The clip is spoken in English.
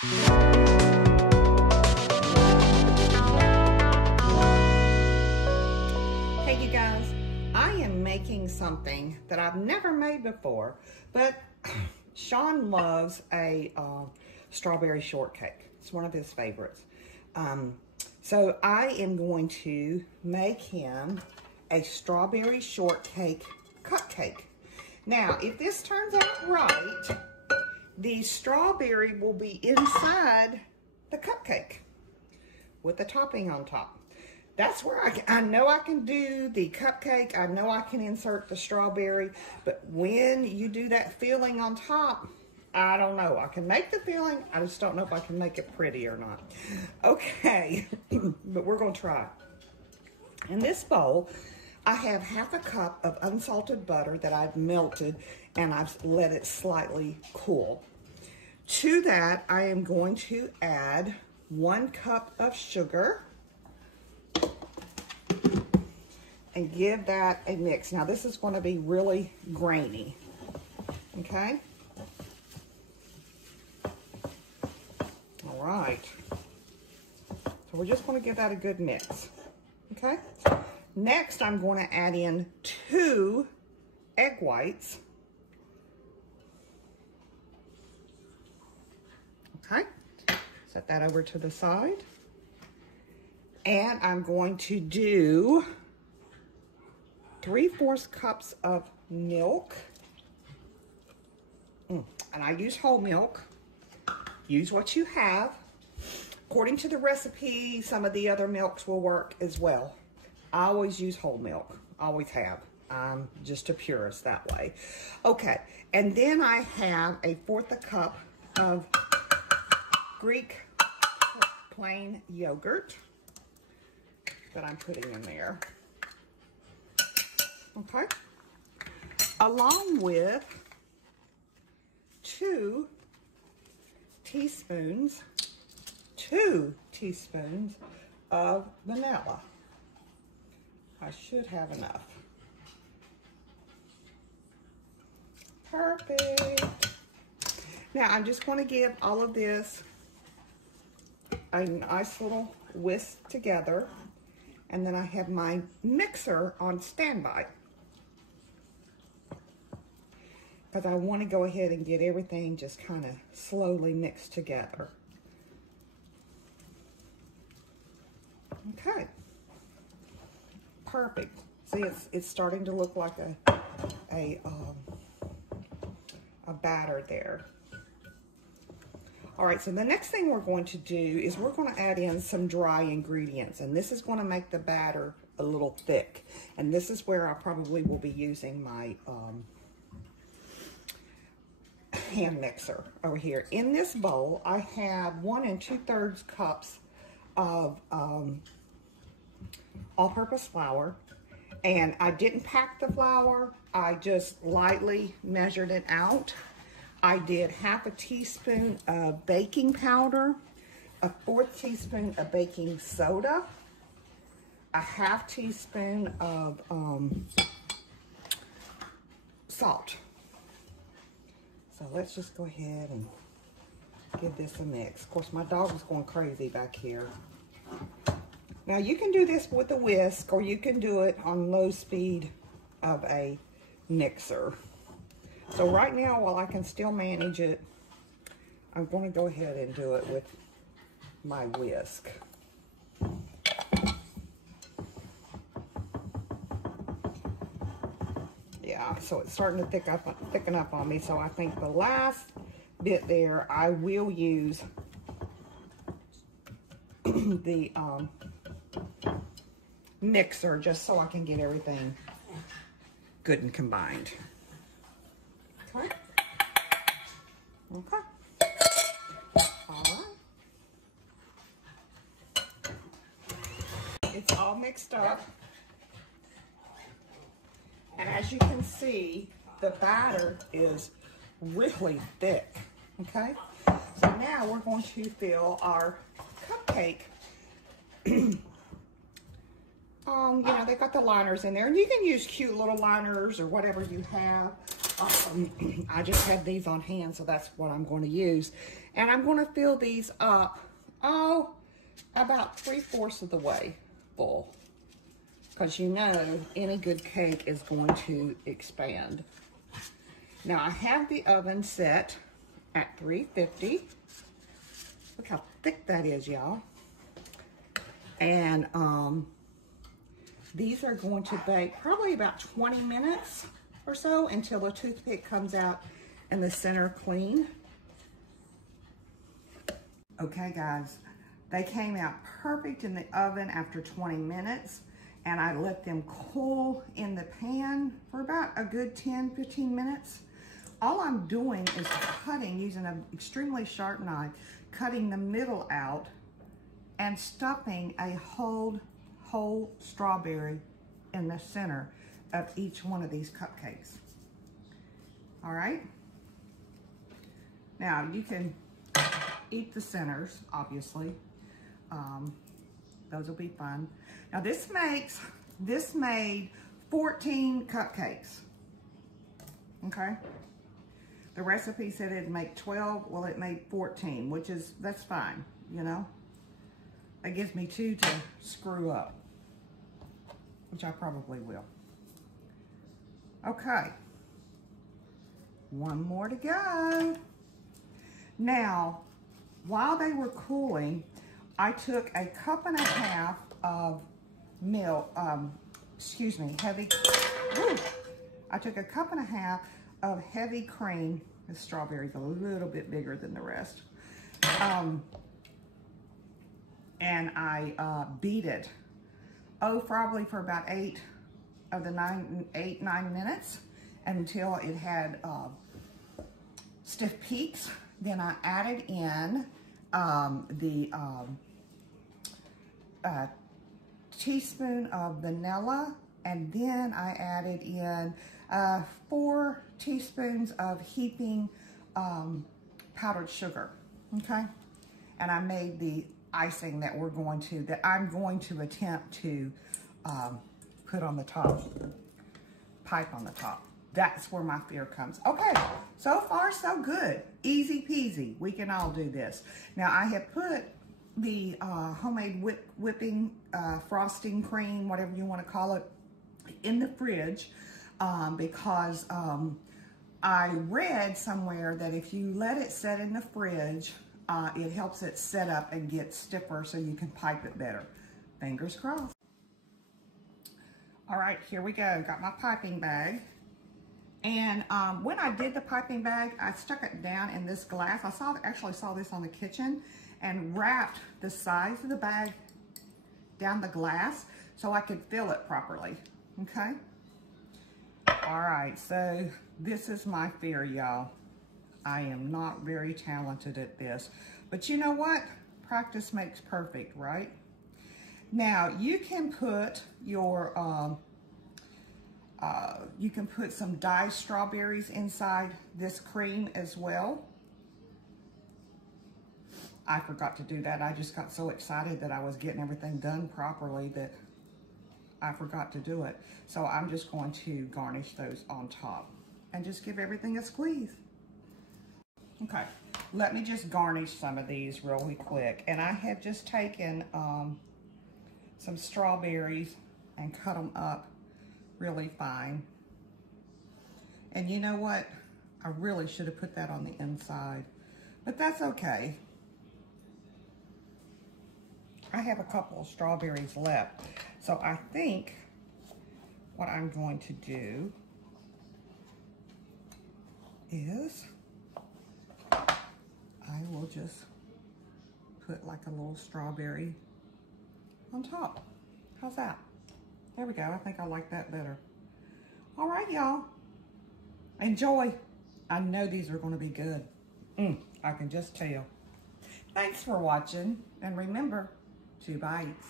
Hey you guys, I am making something that I've never made before, but Sean loves a strawberry shortcake. It's one of his favorites. So I am going to make him a strawberry shortcake cupcake. Now, if this turns out right, the strawberry will be inside the cupcake with the topping on top. That's where I know I can do the cupcake. I know I can insert the strawberry, but when you do that filling on top, I don't know. I can make the filling. I just don't know if I can make it pretty or not. Okay, but we're going to try. In this bowl, I have half a cup of unsalted butter that I've melted and I've let it slightly cool. To that, I am going to add 1 cup of sugar and give that a mix. Now, this is going to be really grainy, okay? All right. So we're just going to give that a good mix, okay? Next, I'm going to add in 2 egg whites. Okay, set that over to the side. And I'm going to do 3/4 cups of milk. And I use whole milk. Use what you have. According to the recipe, some of the other milks will work as well. I always use whole milk, always have. I'm just a purist that way. Okay, and then I have 1/4 cup of Greek plain yogurt that I'm putting in there. Okay, along with 2 teaspoons of vanilla. I should have enough. Perfect. Now I'm just going to give all of this a nice little whisk together, and then I have my mixer on standby because I want to go ahead and get everything just kind of slowly mixed together. Okay. Perfect. See, it's starting to look like a batter there. All right, so the next thing we're going to do is we're going to add in some dry ingredients, and this is going to make the batter a little thick. And this is where I probably will be using my hand mixer over here. In this bowl, I have 1 2/3 cups of all-purpose flour, and I didn't pack the flour. I just lightly measured it out. I did 1/2 teaspoon of baking powder, 1/4 teaspoon of baking soda, 1/2 teaspoon of salt. So let's just go ahead and give this a mix. Of course, my dog is going crazy back here. Now, you can do this with a whisk, or you can do it on low speed of a mixer. So right now, while I can still manage it, I'm going to go ahead and do it with my whisk. Yeah, so it's starting to thicken up on me. So I think the last bit there, I will use the mixer just so I can get everything good and combined. Okay. Okay. All right. It's all mixed up. And as you can see, the batter is really thick. Okay. So now we're going to fill our cupcake. You know, they got the liners in there, and you can use cute little liners or whatever you have. I just have these on hand, so that's what I'm going to use. And I'm going to fill these up, about 3/4 of the way full. Because you know, any good cake is going to expand. Now I have the oven set at 350. Look how thick that is, y'all. And these are going to bake probably about 20 minutes or so until the toothpick comes out and the center clean. Okay guys, they came out perfect in the oven after 20 minutes, and I let them cool in the pan for about a good 10-15 minutes. All I'm doing is cutting, using an extremely sharp knife, cutting the middle out and stuffing a whole strawberry in the center of each one of these cupcakes. All right? Now, you can eat the centers, obviously. Those will be fun. Now, this made 14 cupcakes, okay? The recipe said it'd make 12, well, it made 14, that's fine, you know? That gives me 2 to screw up, which I probably will. Okay, one more to go. Now, while they were cooling, I took a 1.5 cups of milk, heavy, I took a 1.5 cups of heavy cream. The strawberry's a little bit bigger than the rest. And I beat it, probably for about 8, 9 minutes until it had stiff peaks. Then I added in the teaspoon of vanilla, and then I added in 4 teaspoons of heaping powdered sugar, okay? And I made the icing that I'm going to attempt to put on the top, pipe on the top. That's where my fear comes. Okay, so far so good. Easy peasy, we can all do this. Now I have put the homemade whipping frosting cream, whatever you want to call it, in the fridge because I read somewhere that if you let it set in the fridge, it helps it set up and get stiffer so you can pipe it better. Fingers crossed. All right, here we go. Got my piping bag. And when I did the piping bag, I stuck it down in this glass. I actually saw this on the kitchen, and wrapped the sides of the bag down the glass so I could fill it properly, okay? All right, so this is my fear, y'all. I am not very talented at this, but you know what? Practice makes perfect, right? Now, you can put your, you can put some diced strawberries inside this cream as well. I forgot to do that. I just got so excited that I was getting everything done properly that I forgot to do it. So I'm just going to garnish those on top and just give everything a squeeze. Okay, let me just garnish some of these really quick. And I have just taken some strawberries and cut them up really fine. And you know what? I really should have put that on the inside, but that's okay. I have a couple of strawberries left. So I think what I'm going to do is I will just put like a little strawberry on top. How's that? There we go. I think I like that better. All right, y'all. Enjoy. I know these are going to be good. I can just tell. Thanks for watching. And remember, 2 bites.